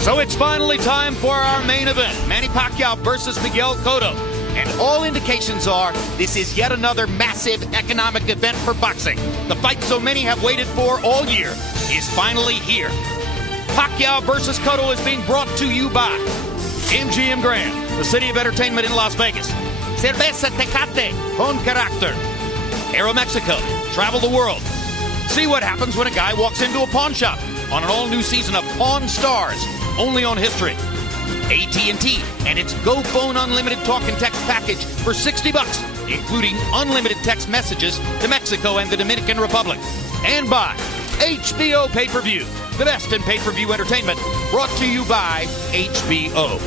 So it's finally time for our main event, Manny Pacquiao versus Miguel Cotto. And all indications are this is yet another massive economic event for boxing. The fight so many have waited for all year is finally here. Pacquiao versus Cotto is being brought to you by MGM Grand, the city of entertainment in Las Vegas. Cerveza Tecate, con carácter. Aeromexico, travel the world. See what happens when a guy walks into a pawn shop on an all-new season of Pawn Stars, only on History. AT&T and its Go Phone Unlimited Talk and Text package for $60, including unlimited text messages to Mexico and the Dominican Republic. And by HBO Pay-Per-View, the best in pay-per-view entertainment, brought to you by HBO.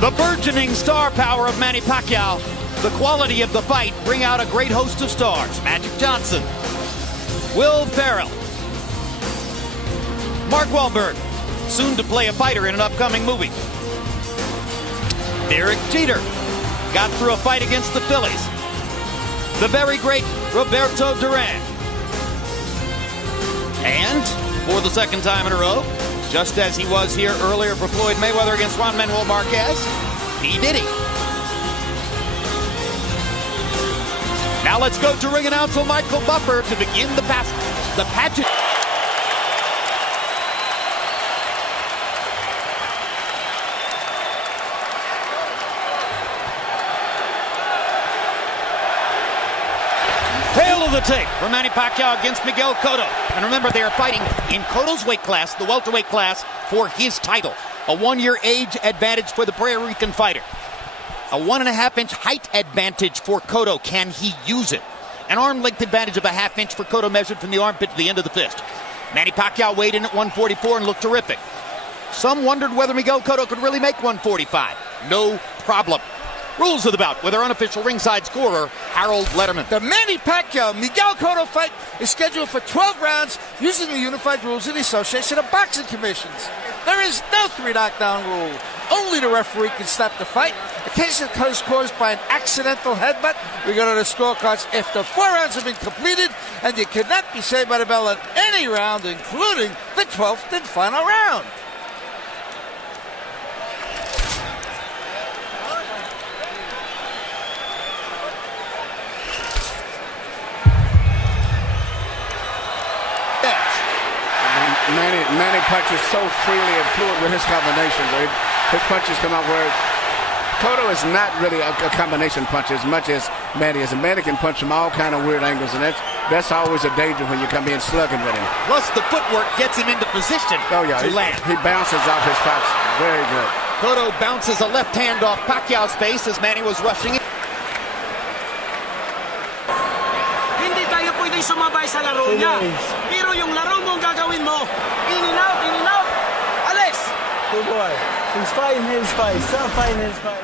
The burgeoning star power of Manny Pacquiao, the quality of the fight bring out a great host of stars. Magic Johnson, Will Ferrell, Mark Wahlberg, soon to play a fighter in an upcoming movie. Derek Jeter got through a fight against the Phillies. The very great Roberto Duran. And for the second time in a row, just as he was here earlier for Floyd Mayweather against Juan Manuel Marquez, P. Diddy. Now let's go to ring announcer Michael Buffer to begin the pageant. Tail of the tape for Manny Pacquiao against Miguel Cotto. And remember, they are fighting in Cotto's weight class, the welterweight class, for his title. A 1-year age advantage for the Puerto Rican fighter. A 1.5-inch height advantage for Cotto. Can he use it? An arm length advantage of a 1/2 inch for Cotto measured from the armpit to the end of the fist. Manny Pacquiao weighed in at 144 and looked terrific. Some wondered whether Miguel Cotto could really make 145. No problem. Rules of the bout with our unofficial ringside scorer, Harold Letterman. The Manny Pacquiao-Miguel Cotto fight is scheduled for 12 rounds using the unified rules of the Association of Boxing Commissions. There is no 3 knockdown rule. Only the referee can stop the fight. In case it is caused by an accidental headbutt, we go to the scorecards after 4 rounds have been completed, and you cannot be saved by the bell in any round, including the 12th and final round. Manny punches so freely and fluid with his combinations. His punches come out where Cotto is not really a combination puncher as much as Manny is. And Manny can punch from all kind of weird angles, and that's always a danger when you come in slugging with him. Plus the footwork gets him into position to land. He bounces off his spots. Very good. Cotto bounces a left hand off Pacquiao's face as Manny was rushing it. Hindi tayo pwede sumabay sa laro niya. Pero yung laro mong gagawin mo, in and out, alis! Good boy. He's fighting his fight. Stop fighting his fight.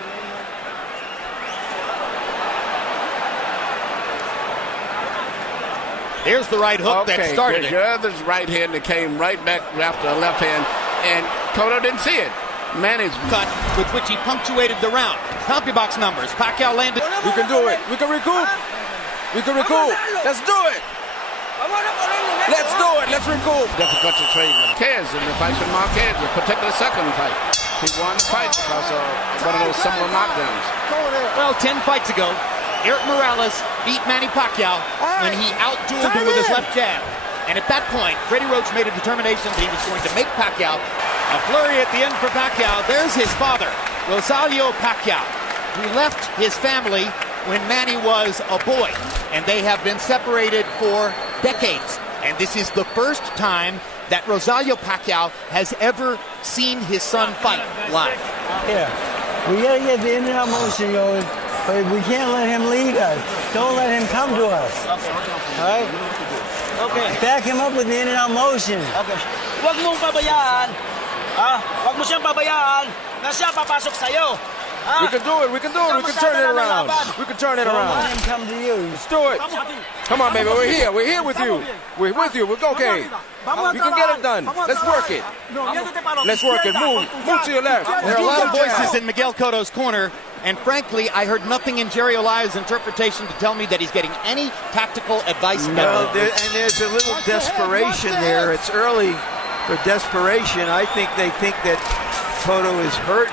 There's the right hook that started it. The other's right hand that came right back after a left hand, and Cotto didn't see it. Manny's cut with which he punctuated the round. CompuBox numbers. Pacquiao landed. We can do it. We can recoup. We can recoup. Let's do it. Let's do it. Let's recoup. Difficult to trade with Marquez in the fight with Marquez, the particular second fight. He won the fight because of one of those similar knockdowns. Well, 10 fights ago, Eric Morales beat Manny Pacquiao when he out-dueled him with his left jab. And at that point, Freddie Roach made a determination that he was going to make Pacquiao. A flurry at the end for Pacquiao. There's his father, Rosalio Pacquiao, who left his family when Manny was a boy. And they have been separated for decades. And this is the first time that Rosalio Pacquiao has ever seen his son fight live. Yeah, we got to get the in-and-out motion going, but we can't let him lead us. Don't let him come to us. All right? Okay. Back him up with the in-and-out motion. Okay. Huwag mong pabayaan. Huwag mo siyang pabayaan na siya papasok sa'yo. We can do it. We can do it. We can turn it around. We can turn it Don't around. let him come to you. Let's do it. Come on, baby. We're here. We're here with you. We're with you. We're okay. You can get it done. Let's work it. Let's work it. Move. Move to your left. There are a lot of voices in Miguel Cotto's corner, and frankly, I heard nothing in Jerry Olaya's interpretation to tell me that he's getting any tactical advice. No, and there's a little desperation there. It's early for desperation. I think they think that Cotto is hurt,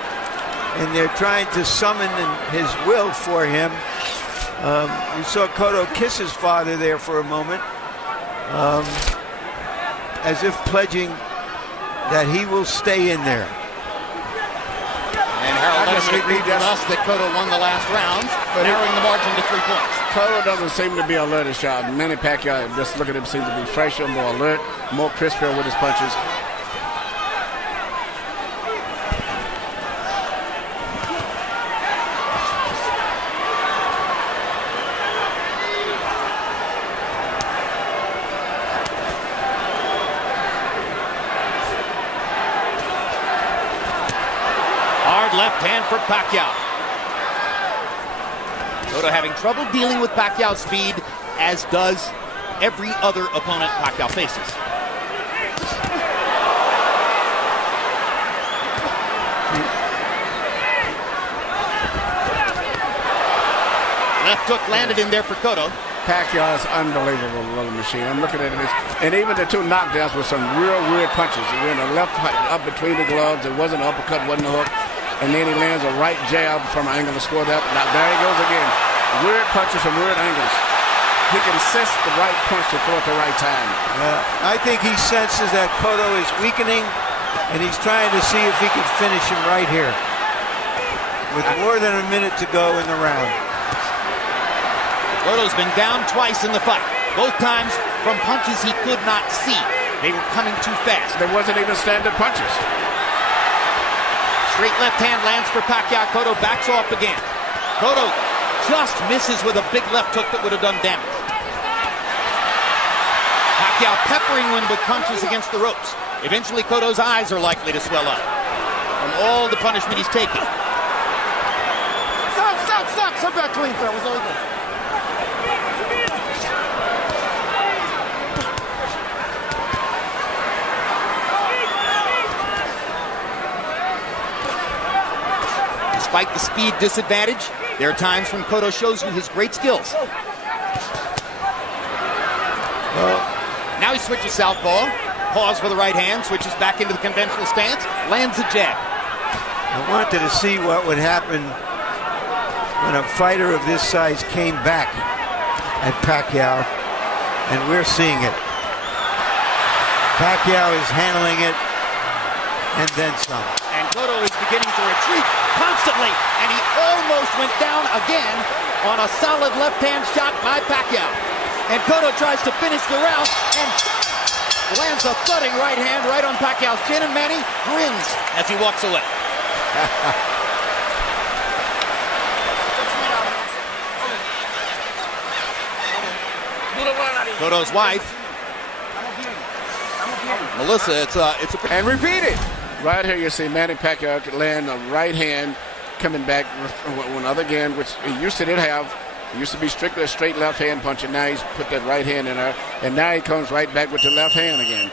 and they're trying to summon his will for him. You saw Cotto kiss his father there for a moment, as if pledging that he will stay in there. And Harold doesn't agree with us that Cotto won the last round, narrowing the margin to 3 points. Cotto doesn't seem to be alert as shot. Manny Pacquiao, just look at him, seems to be fresher, more alert, more crispier with his punches. Left hand for Pacquiao. Cotto having trouble dealing with Pacquiao's speed, as does every other opponent Pacquiao faces. Left hook landed in there for Cotto. Pacquiao is unbelievable little machine. I'm looking at it, and even the 2 knockdowns with some real weird punches. He went a left up between the gloves. It wasn't an uppercut, wasn't a hook. And then he lands a right jab from an angle to score that. Now there he goes again. Weird punches from weird angles. He can sense the right punch to throw at the right time. I think he senses that Cotto is weakening, and he's trying to see if he can finish him right here. With more than a minute to go in the round. Cotto's been down twice in the fight. Both times from punches he could not see. They were coming too fast. There wasn't even standard punches. Straight left hand lands for Pacquiao. Cotto backs off again. Cotto just misses with a big left hook that would have done damage. Pacquiao peppering him with punches against the ropes. Eventually, Cotto's eyes are likely to swell up from all the punishment he's taking. Stop. Come back clean, fellas. Over. Despite the speed disadvantage, there are times when Cotto shows you his great skills. Now he switches southpaw, pause for the right hand, switches back into the conventional stance, lands a jab. I wanted to see what would happen when a fighter of this size came back at Pacquiao, and we're seeing it. Pacquiao is handling it, and then some. And Cotto is beginning to retreat constantly, and he almost went down again on a solid left-hand shot by Pacquiao. And Cotto tries to finish the round and lands a thudding right hand right on Pacquiao's chin, and Manny grins as he walks away. Cotto's wife, Melissa, it's a and repeat it. Right here you see Manny Pacquiao could land a right hand coming back one other again, which he used to didn't have. He used to be strictly a straight left hand puncher. Now he's put that right hand in there, and now he comes right back with the left hand again.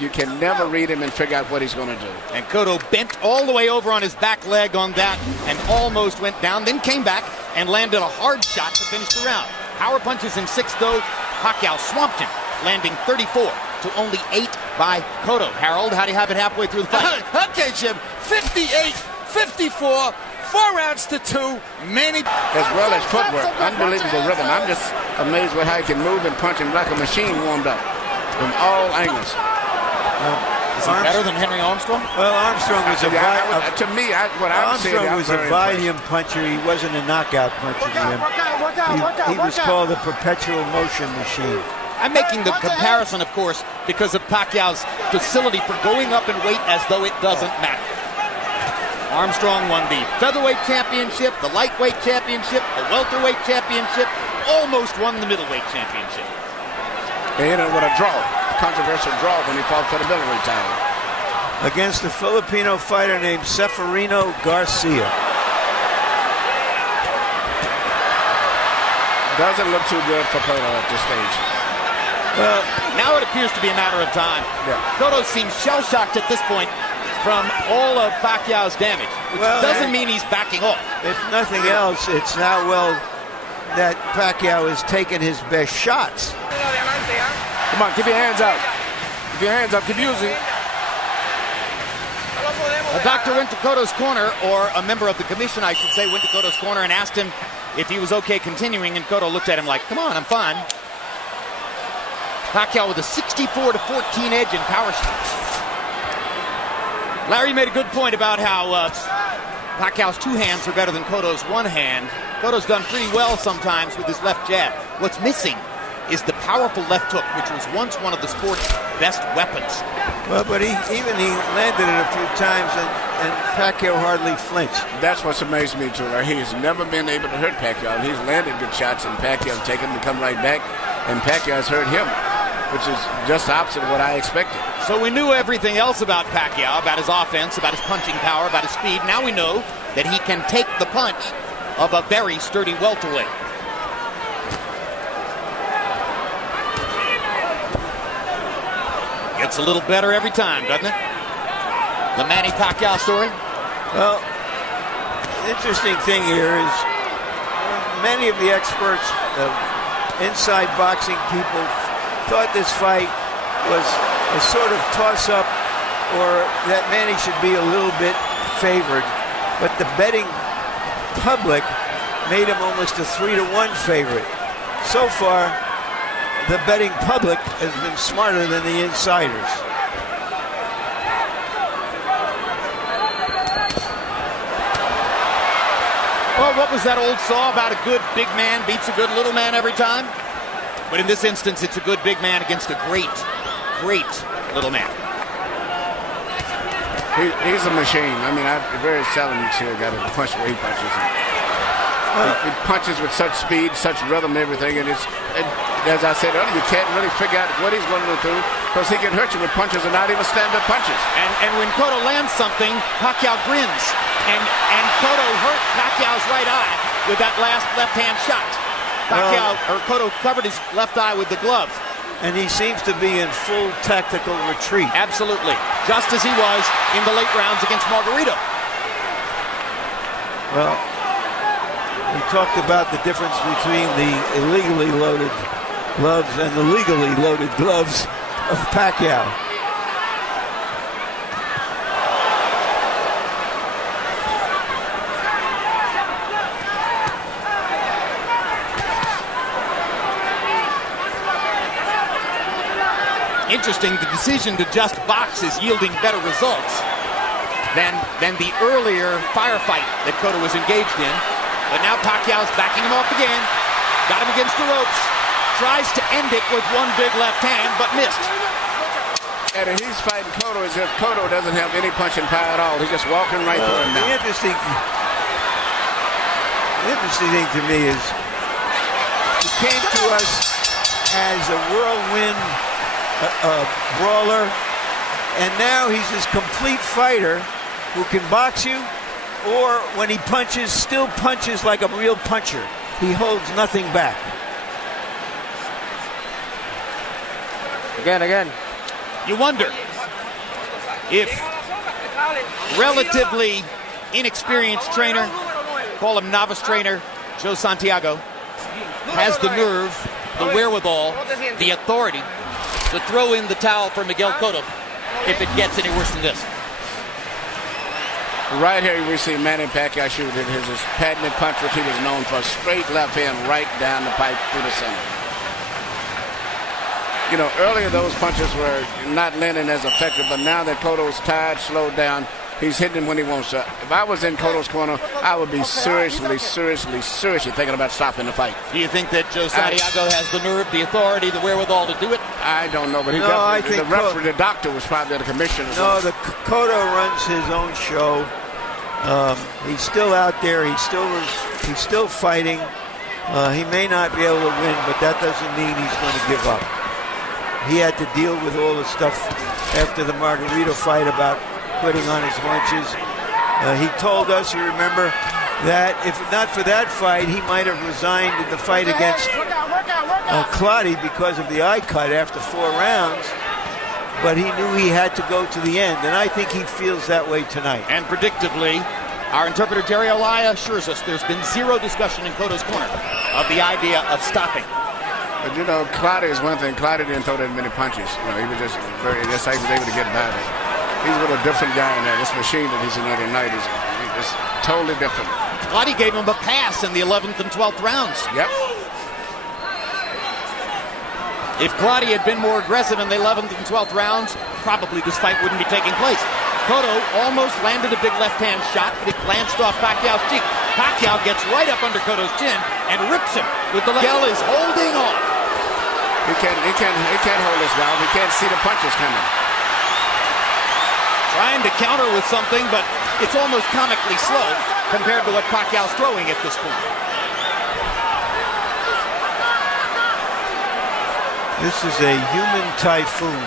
You can never read him and figure out what he's going to do. And Cotto bent all the way over on his back leg on that and almost went down, then came back and landed a hard shot to finish the round. Power punches in 6, though. Pacquiao swamped him, landing 34 to only 8 by Cotto. Harold, how do you have it halfway through the fight? Okay, Jim. 58-54. 4 rounds to 2. Manny, as well as footwork, unbelievable rhythm. I'm just amazed with how he can move and punch him like a machine warmed up from all angles. Is he better than Henry Armstrong? Well, Armstrong was Armstrong was a volume puncher. He wasn't a knockout puncher. He was called a perpetual motion machine. I'm making the comparison, of course, because of Pacquiao's facility for going up in weight as though it doesn't matter. Armstrong won the featherweight championship, the lightweight championship, the welterweight championship, almost won the middleweight championship. They ended with a draw, controversial draw when he fought for the middleweight title. Against a Filipino fighter named Seferino Garcia. Doesn't look too good for Cotto at this stage. Well, now it appears to be a matter of time. Yeah. Cotto seems shell-shocked at this point from all of Pacquiao's damage, which doesn't mean he's backing off. If nothing else, it's now that Pacquiao has taken his best shots. Come on, keep your hands out. Keep your hands up. Keep using. The doctor went to Cotto's corner, or a member of the commission, I should say, went to Cotto's corner and asked him if he was okay continuing, and Cotto looked at him like, come on, I'm fine. Pacquiao with a 64-14 edge in power shots. Larry made a good point about how Pacquiao's two hands are better than Cotto's one hand. Cotto's done pretty well sometimes with his left jab. What's missing is the powerful left hook, which was once one of the sport's best weapons. Well, but he landed it a few times, and Pacquiao hardly flinched. That's what's amazed me too. Right? He's never been able to hurt Pacquiao. He's landed good shots, and Pacquiao's taken them to come right back, and Pacquiao's hurt him, which is just the opposite of what I expected. So we knew everything else about Pacquiao, about his offense, about his punching power, about his speed. Now we know that he can take the punch of a very sturdy welterweight. Gets a little better every time, doesn't it? The Manny Pacquiao story. Well, the interesting thing here is many of the experts, inside boxing people, thought this fight was a sort of toss-up, or that Manny should be a little bit favored. But the betting public made him almost a 3-1 favorite. So far, the betting public has been smarter than the insiders. Well, what was that old saw about a good big man beats a good little man every time? But in this instance, it's a good big man against a great little man. He's a machine. I mean, I very seldom see a guy that punch where he punches. He punches with such speed, such rhythm, and everything. And as I said earlier, you can't really figure out what he's going to do because he can hurt you with punches and not even stand-up punches. And when Cotto lands something, Pacquiao grins. And Cotto hurt Pacquiao's right eye with that last left-hand shot. Cotto covered his left eye with the glove. And he seems to be in full tactical retreat. Absolutely. Just as he was in the late rounds against Margarito. Well, we talked about the difference between the illegally loaded gloves and the legally loaded gloves of Pacquiao. Interesting, the decision to just box is yielding better results than the earlier firefight that Cotto was engaged in. But now Pacquiao's backing him off again. Got him against the ropes. Tries to end it with one big left hand, but missed. And he's fighting Cotto as if Cotto doesn't have any punching power at all. He's just walking right through him now. The interesting thing to me is he came to us as a whirlwind brawler, and now he's this complete fighter who can box you, or when he punches, still punches like a real puncher. He holds nothing back. Again. You wonder if relatively inexperienced trainer, call him novice trainer, Joe Santiago, has the nerve, the wherewithal, the authority to throw in the towel for Miguel Cotto if it gets any worse than this. Right here we see Manny Pacquiao shoot his patented punch, which he was known for, straight left hand right down the pipe through the center. You know, earlier those punches were not landing as effective, but now that Cotto's tired, slowed down, he's hitting him when he wants to. If I was in Cotto's corner, I would be seriously thinking about stopping the fight. Do you think that Joe Santiago has the nerve, the authority, the wherewithal to do it? I don't know, but I think the referee, the doctor was probably the commissioner. No, the Cotto runs his own show. He's still out there. He's still fighting. He may not be able to win, but that doesn't mean he's going to give up. He had to deal with all the stuff after the Margarito fight about quitting on his haunches. He told us, you remember, that if not for that fight, he might have resigned in the fight against Clottey because of the eye cut after 4 rounds. But he knew he had to go to the end, and I think he feels that way tonight. And predictably, our interpreter Jerry Olaya assures us there's been zero discussion in Cotto's corner of the idea of stopping. But you know, Clottey is one thing. Clottey didn't throw that many punches. You know, he was just he was able to get by it. He's with a different guy in there. This machine that he's in there tonight is totally different. Glady gave him a pass in the 11th and 12th rounds. Yep. If Glady had been more aggressive in the 11th and 12th rounds, probably this fight wouldn't be taking place. Cotto almost landed a big left-hand shot, but it glanced off Pacquiao's cheek. Pacquiao gets right up under Cotto's chin and rips him with the left. Miguel is holding on. He can't hold this down. He can't see the punches coming. Trying to counter with something, but it's almost comically slow compared to what Pacquiao's throwing at this point. This is a human typhoon.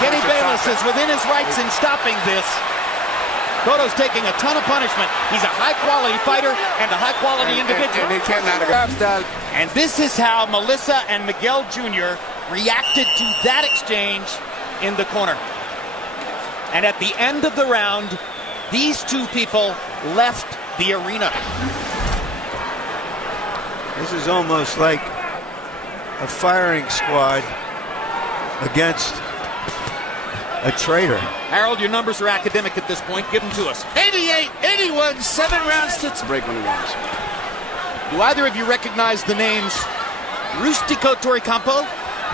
Kenny Bayless is within his rights in stopping this. Cotto's taking a ton of punishment. He's a high-quality fighter and a high-quality individual. And he cannot. And this is how Melissa and Miguel Jr. reacted to that exchange in the corner. And at the end of the round, these two people left the arena. This is almost like a firing squad against a traitor. Harold, your numbers are academic at this point. Give them to us. 88, 81, 7 rounds to Break when he wants. Do either of you recognize the names Rustico Toricampo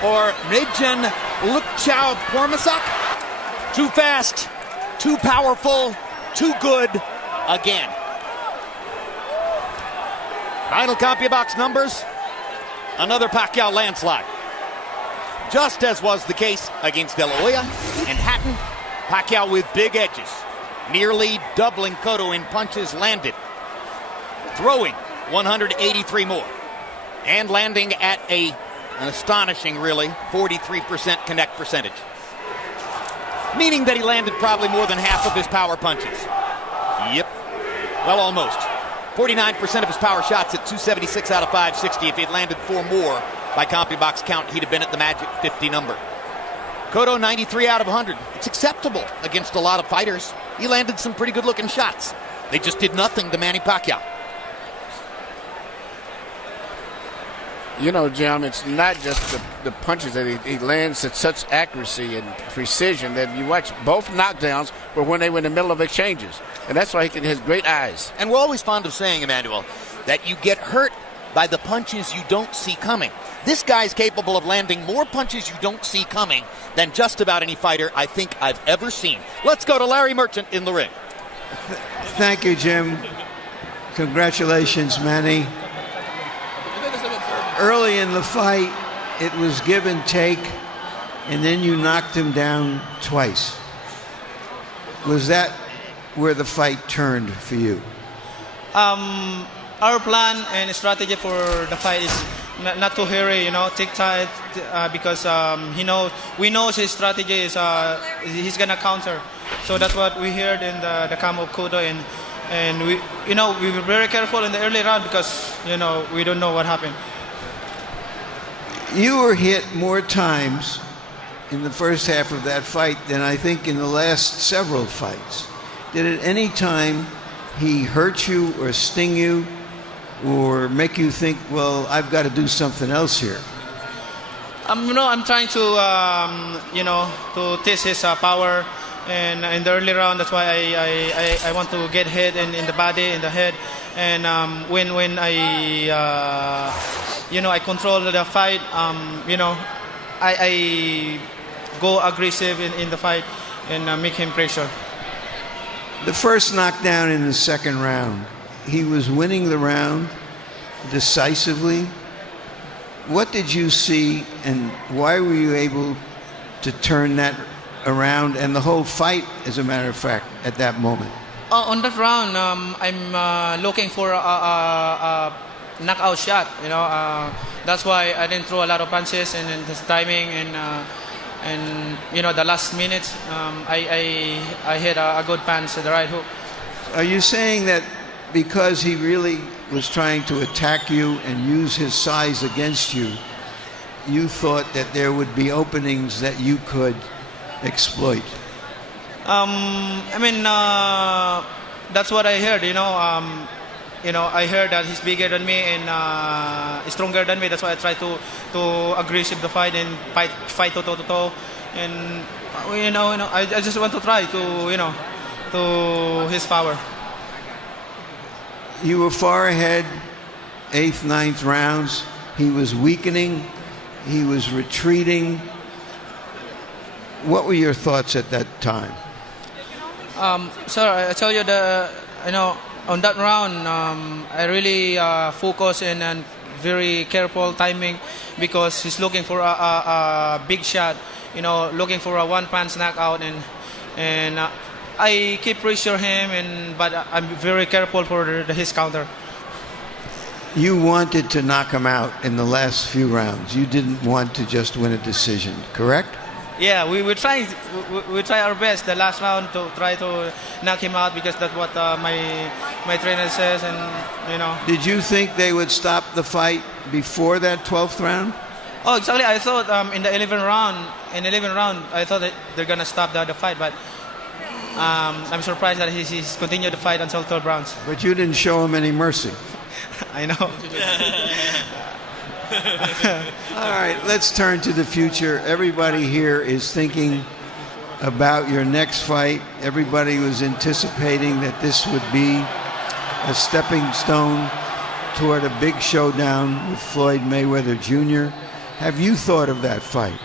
or Rejan Lukchao Pormasak? Too fast, too powerful, too good again. Final CompuBox numbers. Another Pacquiao landslide. Just as was the case against De La Hoya and Hatton, Pacquiao with big edges, nearly doubling Cotto in punches landed, throwing 183 more, and landing at an astonishing, really, 43% connect percentage, meaning that he landed probably more than half of his power punches. Yep, well, almost. 49% of his power shots at 276 out of 560. If he'd landed 4 more by CompuBox count, he'd have been at the magic 50 number. Cotto, 93 out of 100. It's acceptable against a lot of fighters. He landed some pretty good-looking shots. They just did nothing to Manny Pacquiao. You know, Jim, it's not just the punches that he lands at such accuracy and precision that you watch both knockdowns were when they were in the middle of exchanges. And that's why he has great eyes. And we're always fond of saying, Emmanuel, that you get hurt by the punches you don't see coming. This guy's capable of landing more punches you don't see coming than just about any fighter I think I've ever seen. Let's go to Larry Merchant in the ring. Thank you, Jim. Congratulations, Manny. Early in the fight, it was give and take, and then you knocked him down twice. Was that where the fight turned for you? Our plan and strategy for the fight is not to hurry, take time, because we know his strategy is he's gonna counter. So that's what we heard in the camp of Cotto, and we were very careful in the early round because we don't know what happened. You were hit more times in the first half of that fight than I think in the last several fights. Did at any time he hurt you or sting you or make you think, well, I've got to do something else here? I'm trying to test his power, and in the early round, that's why I want to get hit in the body, in the head, and when I control the fight, I go aggressive in the fight and make him pressure. The first knockdown in the second round, he was winning the round decisively. What did you see, and why were you able to turn that around and the whole fight, as a matter of fact, at that moment? On that round, I'm looking for a knockout shot. That's why I didn't throw a lot of punches, and the timing and the last minutes, I hit a good punch at the right hook. Are you saying that because he really was trying to attack you and use his size against you, you thought that there would be openings that you could exploit? I mean, that's what I heard. I heard that he's bigger than me and stronger than me. That's why I try to aggressive the fight and fight toe to toe. And I just want to try to his power. You were far ahead, 8th, 9th rounds. He was weakening. He was retreating. What were your thoughts at that time? Sir, I tell you on that round, I really focus and very careful timing because he's looking for a big shot, looking for a one-punch knockout, and I keep pressure him, but I'm very careful for his counter. You wanted to knock him out in the last few rounds. You didn't want to just win a decision, correct? Yeah, we try our best the last round to try to knock him out because that's what my trainer says, and Did you think they would stop the fight before that 12th round? Oh, exactly. I thought in the 11th round, I thought that they're gonna stop the fight, but I'm surprised that he's continued the fight until 12 rounds. But you didn't show him any mercy. I know. All right, let's turn to the future. Everybody here is thinking about your next fight. Everybody was anticipating that this would be a stepping stone toward a big showdown with Floyd Mayweather Jr. Have you thought of that fight?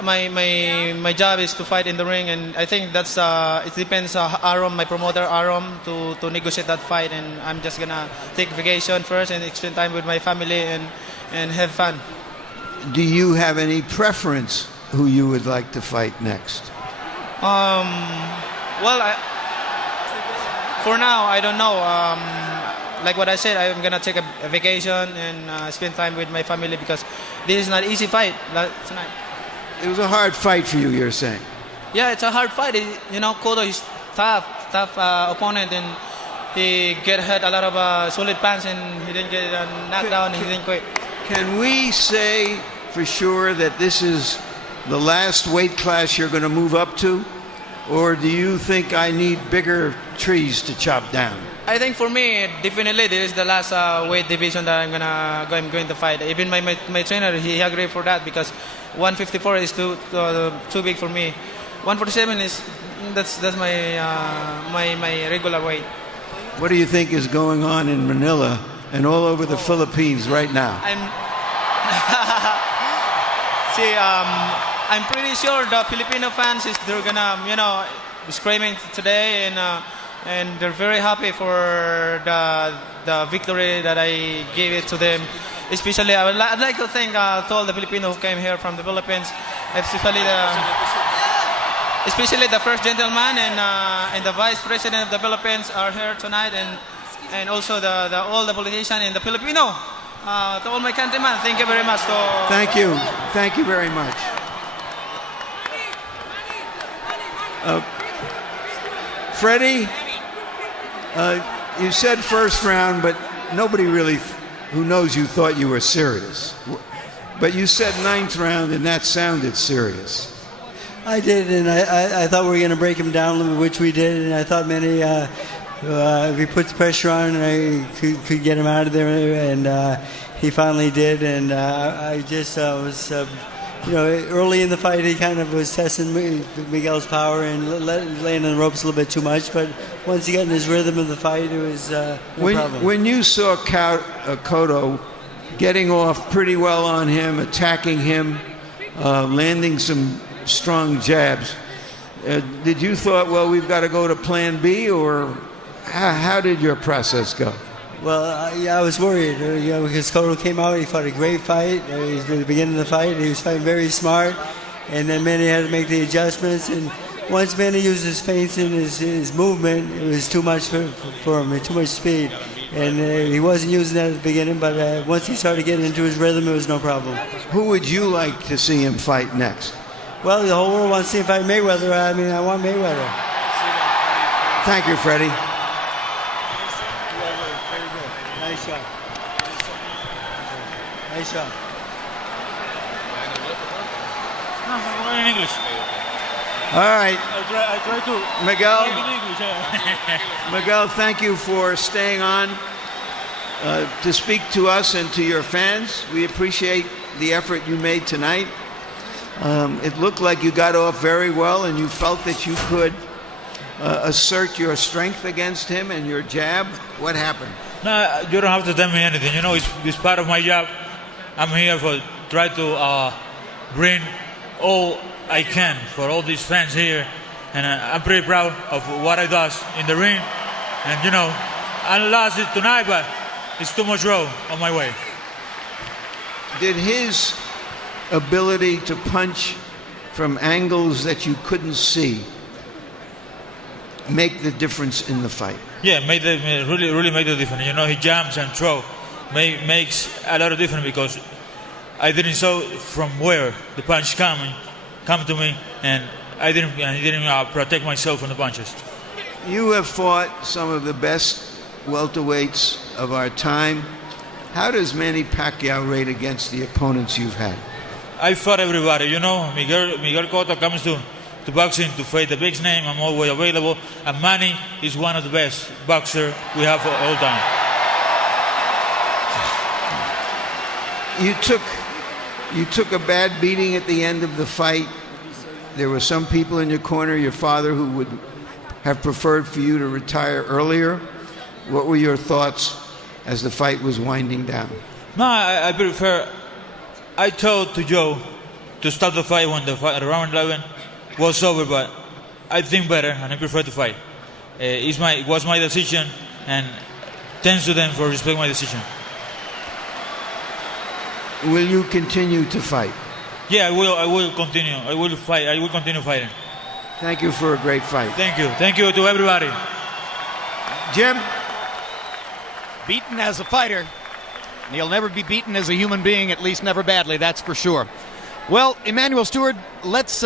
My job is to fight in the ring, and I think that's it depends Arum, my promoter Arum, to negotiate that fight, and I'm just gonna take vacation first and spend time with my family and have fun. Do you have any preference who you would like to fight next? Well, for now I don't know. Like what I said, I'm gonna take a vacation and spend time with my family because this is not an easy fight tonight. It was a hard fight for you, you're saying? Yeah, it's a hard fight. Cotto is tough opponent, and he had a lot of solid punch, and he didn't get knocked down, and he didn't quit. Can we say for sure that this is the last weight class you're going to move up to? Or do you think I need bigger trees to chop down? I think for me, definitely this is the last weight division that I'm going to fight. Even my trainer, he agreed for that because 154 is too big for me. 147 that's my regular weight. What do you think is going on in Manila and all over the Philippines right now? I'm pretty sure the Filipino fans they're gonna be screaming today, and they're very happy for the victory that I gave it to them. Especially, I'd like to thank to all the Filipinos who came here from the Philippines, especially the first gentleman and the vice president of the Philippines are here tonight, and also all the politicians and the Filipino. To all my countrymen, thank you very much. Thank you very much. Freddie, you said first round, but nobody really who knows you thought you were serious. But you said 9th round, and that sounded serious. I did, and I thought we were going to break him down a little bit, which we did, and I thought Manny, if he put the pressure on, I could get him out of there, and he finally did, and I just was... early in the fight, he kind of was testing Miguel's power and laying on the ropes a little bit too much. But once he got in his rhythm of the fight, it was no problem. When you saw Cotto getting off pretty well on him, attacking him, landing some strong jabs, did you thought, well, we've got to go to plan B, or how did your process go? Well, I was worried, because Cotto came out. He fought a great fight. At the beginning of the fight, he was fighting very smart, and then Manny had to make the adjustments. And once Manny used his feints and his movement, it was too much for him, too much speed. And he wasn't using that at the beginning, but once he started getting into his rhythm, it was no problem. Who would you like to see him fight next? Well, the whole world wants to see him fight Mayweather. I mean, I want Mayweather. Thank you, Freddie. Nice shot. Nice shot. No, in English. All right. I try to. Miguel. Speak in English, yeah. Miguel, thank you for staying on to speak to us and to your fans. We appreciate the effort you made tonight. It looked like you got off very well and you felt that you could assert your strength against him and your jab. What happened? No, you don't have to tell me anything. You know, it's part of my job. I'm here for try to bring all I can for all these fans here. And I'm pretty proud of what I does in the ring. And, you know, I lost it tonight, but it's too much road on my way. Did his ability to punch from angles that you couldn't see make the difference in the fight? Yeah, really made the difference. You know, he jumps and throw. Makes a lot of difference because I didn't saw from where the punch come to me, and I didn't protect myself from the punches. You have fought some of the best welterweights of our time. How does Manny Pacquiao rate against the opponents you've had? I fought everybody, you know. Miguel Cotto comes to boxing to fight the big name. I'm always available. And Manny is one of the best boxers we have for all time. You took a bad beating at the end of the fight. There were some people in your corner, your father, who would have preferred for you to retire earlier. What were your thoughts as the fight was winding down? No, I prefer. I told to Joe to stop the fight when the round 11 was over, but I think better and I prefer to fight. It was my decision, and thanks to them for respecting my decision. Will you continue to fight? Yeah, I will. I will continue. I will fight. I will continue fighting. Thank you for a great fight. Thank you. Thank you to everybody. Jim? Beaten as a fighter, and he'll never be beaten as a human being, at least never badly, that's for sure. Well, Emmanuel Stewart, let's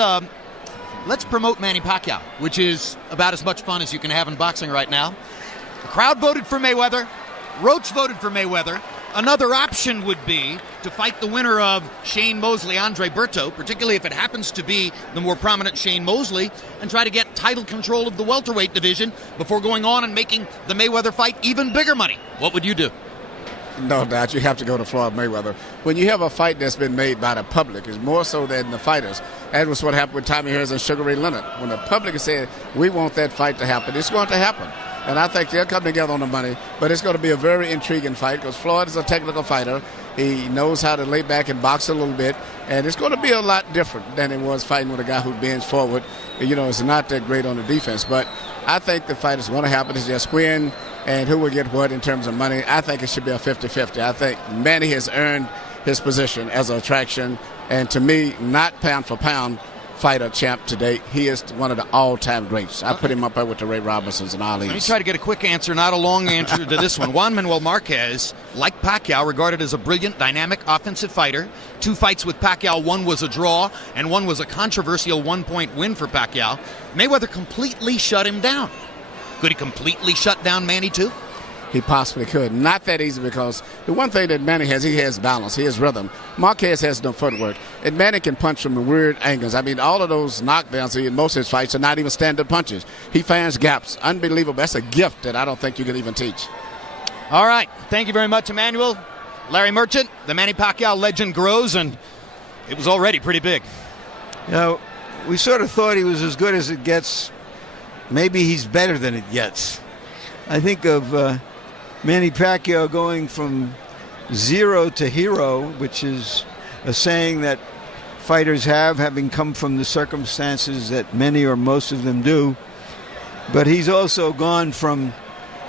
promote Manny Pacquiao, which is about as much fun as you can have in boxing right now. The crowd voted for Mayweather. Roach voted for Mayweather. Another option would be to fight the winner of Shane Mosley, Andre Berto, particularly if it happens to be the more prominent Shane Mosley, and try to get title control of the welterweight division before going on and making the Mayweather fight even bigger money. What would you do? No doubt you have to go to Floyd Mayweather. When you have a fight that's been made by the public, it's more so than the fighters. That was what happened with Tommy Harris and Sugar Ray Leonard. When the public is saying, we want that fight to happen, it's going to happen. And I think they'll come together on the money. But it's going to be a very intriguing fight because Floyd is a technical fighter. He knows how to lay back and box a little bit. And it's going to be a lot different than it was fighting with a guy who bends forward. You know, it's not that great on the defense. But I think the fight is going to happen. It's just when and who will get what in terms of money. I think it should be a 50-50. I think Manny has earned his position as an attraction. And to me, not pound for pound fighter champ to date. He is one of the all-time greats. I put him up there with the Ray Robinsons and Ali's. Let me try to get a quick answer, not a long answer to this one. Juan Manuel Marquez, like Pacquiao, regarded as a brilliant, dynamic, offensive fighter. 2 fights with Pacquiao, one was a draw, and one was a controversial 1-point win for Pacquiao. Mayweather completely shut him down. Could he completely shut down Manny too? He possibly could. Not that easy because the one thing that Manny has, he has balance. He has rhythm. Marquez has no footwork. And Manny can punch from weird angles. I mean, all of those knockdowns in most of his fights are not even stand-up punches. He finds gaps. Unbelievable. That's a gift that I don't think you can even teach. All right. Thank you very much, Emmanuel. Larry Merchant, the Manny Pacquiao legend grows, and it was already pretty big. You know, we sort of thought he was as good as it gets. Maybe he's better than it gets. I think of Manny Pacquiao going from zero to hero, which is a saying that fighters have, having come from the circumstances that many or most of them do. But he's also gone from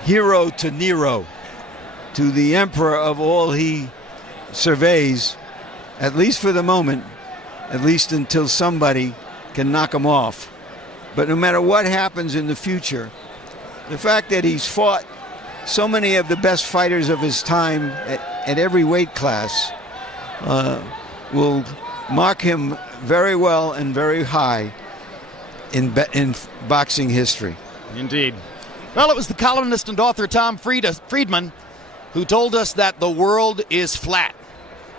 hero to Nero, to the emperor of all he surveys, at least for the moment, at least until somebody can knock him off. But no matter what happens in the future, the fact that he's fought so many of the best fighters of his time at every weight class will mark him very well and very high in boxing history. Indeed. Well, it was the columnist and author Tom Friedman who told us that the world is flat.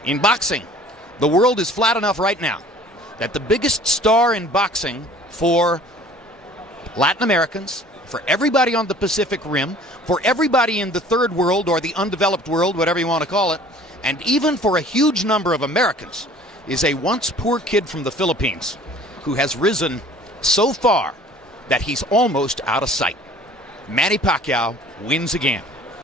In boxing, the world is flat enough right now that the biggest star in boxing for Latin Americans, for everybody on the Pacific Rim, for everybody in the third world or the undeveloped world, whatever you want to call it, and even for a huge number of Americans, is a once poor kid from the Philippines who has risen so far that he's almost out of sight. Manny Pacquiao wins again.